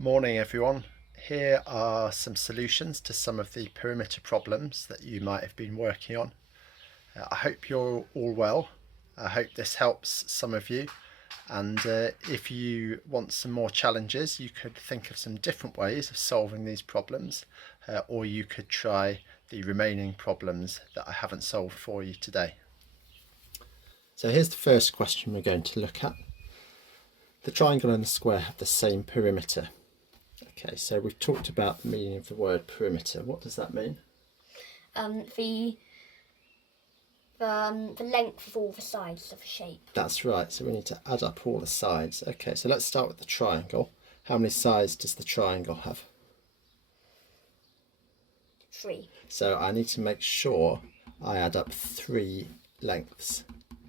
Morning everyone. Here are some solutions to some of the perimeter problems that you might have been working on. I hope you're all well. I hope this helps some of you, and if you want some more challenges you could think of some different ways of solving these problems, or you could try the remaining problems that I haven't solved for you today. So here's the first question we're going to look at. The triangle and the square have the same perimeter. Okay, so we've talked about the meaning of the word perimeter. What does that mean? The length of all the sides of a shape. That's right, so we need to add up all the sides. Okay, so let's start with the triangle. How many sides does the triangle have? 3. So I need to make sure I add up 3 lengths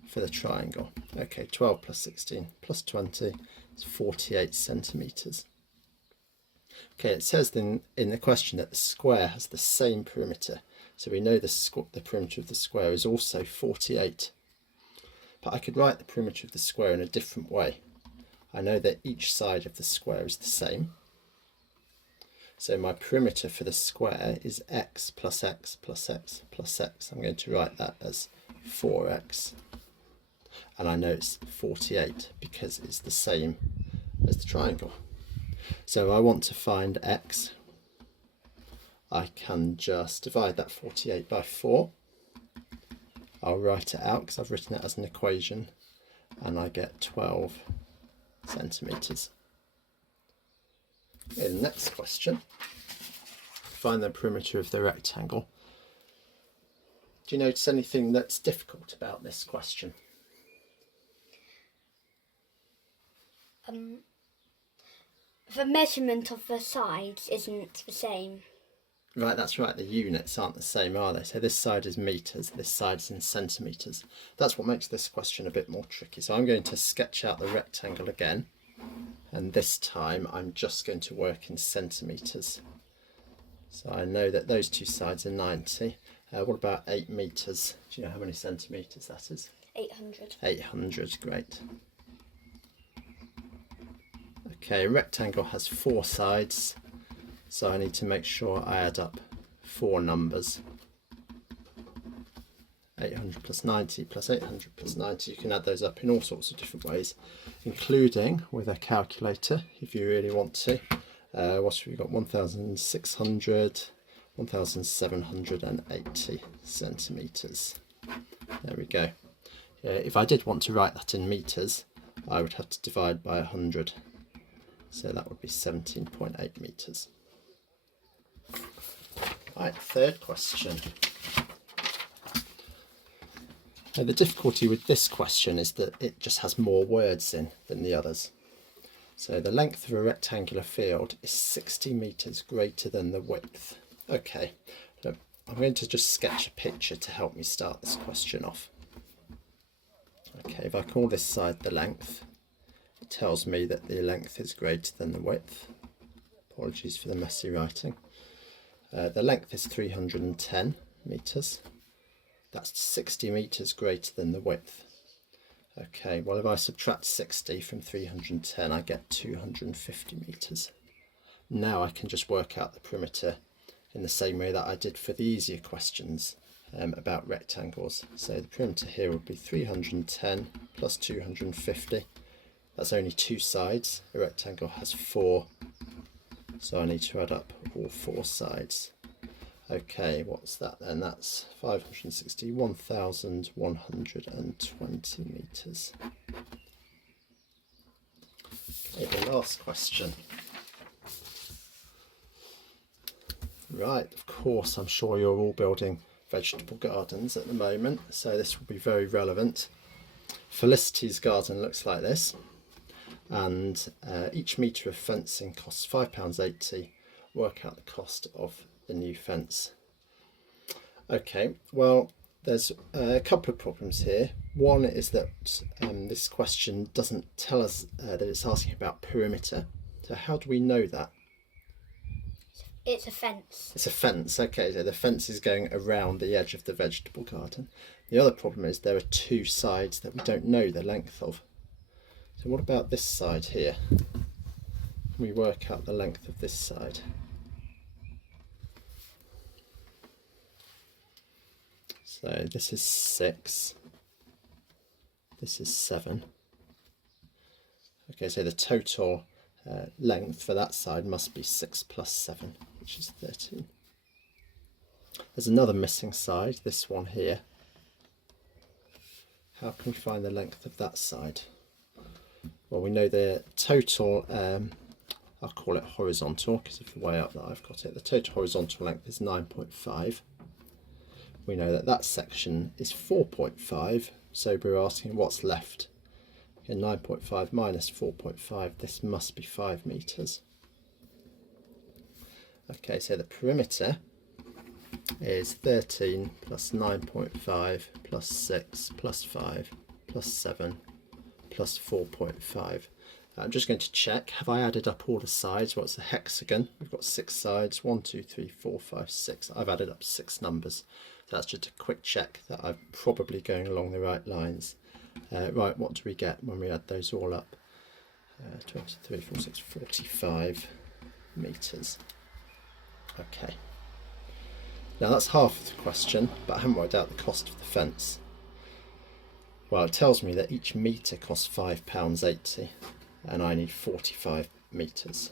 for the triangle. Okay, 12 plus 16 plus 20 is 48 centimetres. Okay, it says in the question that the square has the same perimeter. So we know the perimeter of the square is also 48. But I could write the perimeter of the square in a different way. I know that each side of the square is the same. So my perimeter for the square is x plus x plus x plus x. I'm going to write that as 4x. And I know it's 48 because it's the same as the triangle. So I want to find x. I can just divide that 48 by 4. I'll write it out because I've written it as an equation, and I get 12 centimetres. Okay, the next question. Find the perimeter of the rectangle. Do you notice anything that's difficult about this question? The measurement of the sides isn't the same. Right, that's right, the units aren't the same, are they? So this side is metres, this side is in centimetres. That's what makes this question a bit more tricky. So I'm going to sketch out the rectangle again, and this time I'm just going to work in centimetres. So I know that those two sides are 90. What about 8 metres? Do you know how many centimetres that is? 800. 800, great. Okay, a rectangle has 4 sides, so I need to make sure I add up 4 numbers. 800 plus 90 plus 800 plus 90, you can add those up in all sorts of different ways, including with a calculator if you really want to. What have we got? 1,600, 1,780 centimetres. There we go. If I did want to write that in metres, I would have to divide by 100. So that would be 17.8 metres. Right, third question. Now, the difficulty with this question is that it just has more words in than the others. So the length of a rectangular field is 60 metres greater than the width. Okay, so I'm going to just sketch a picture to help me start this question off. Okay, if I call this side the length, it tells me that the length is greater than the width. Apologies for the messy writing. The length is 310 metres. That's 60 metres greater than the width. Okay, well if I subtract 60 from 310 I get 250 metres. Now I can just work out the perimeter in the same way that I did for the easier questions about rectangles. So the perimeter here would be 310 plus 250. That's only 2 sides. A rectangle has 4, so I need to add up all 4 sides. Okay, what's that then? That's 560, 1,120 metres. Okay, the last question. Right, of course, I'm sure you're all building vegetable gardens at the moment, so this will be very relevant. Felicity's garden looks like this, and each metre of fencing costs £5.80. Work out the cost of the new fence. Okay, well there's a couple of problems here. One is that this question doesn't tell us that it's asking about perimeter. So how do we know that? It's a fence. It's a fence, okay, so the fence is going around the edge of the vegetable garden. The other problem is there are 2 sides that we don't know the length of. So what about this side here? we work out the length of this side? So this is 6, this is 7. Okay, so the total length for that side must be 6 plus 7, which is 13. There's another missing side, this one here. How can we find the length of that side? Well, we know the total, I'll call it horizontal because of the way up that I've got it. The total horizontal length is 9.5. We know that that section is 4.5, so we're asking what's left. Okay, 9.5 minus 4.5, this must be 5 meters. Okay, so the perimeter is 13 plus 9.5 plus 6 plus 5 plus 7 plus 4.5. I'm just going to check, have I added up all the sides? Well, it's a hexagon. We've got 6 sides, 1, 2, 3, 4, 5, 6. I've added up 6 numbers. So that's just a quick check that I'm probably going along the right lines. Right, what do we get when we add those all up? 23, 4, 6, 45 meters. Okay. Now that's half of the question, but I haven't worked out the cost of the fence. Well, it tells me that each metre costs £5.80 and I need 45 metres.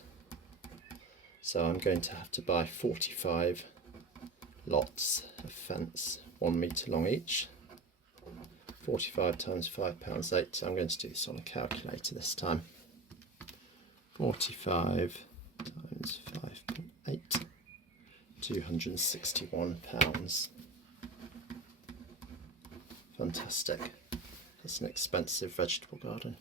So I'm going to have to buy 45 lots of fence, 1 metre long each. 45 times £5.80, so I'm going to do this on a calculator this time. 45 times 5.8, £261. Fantastic. It's an expensive vegetable garden.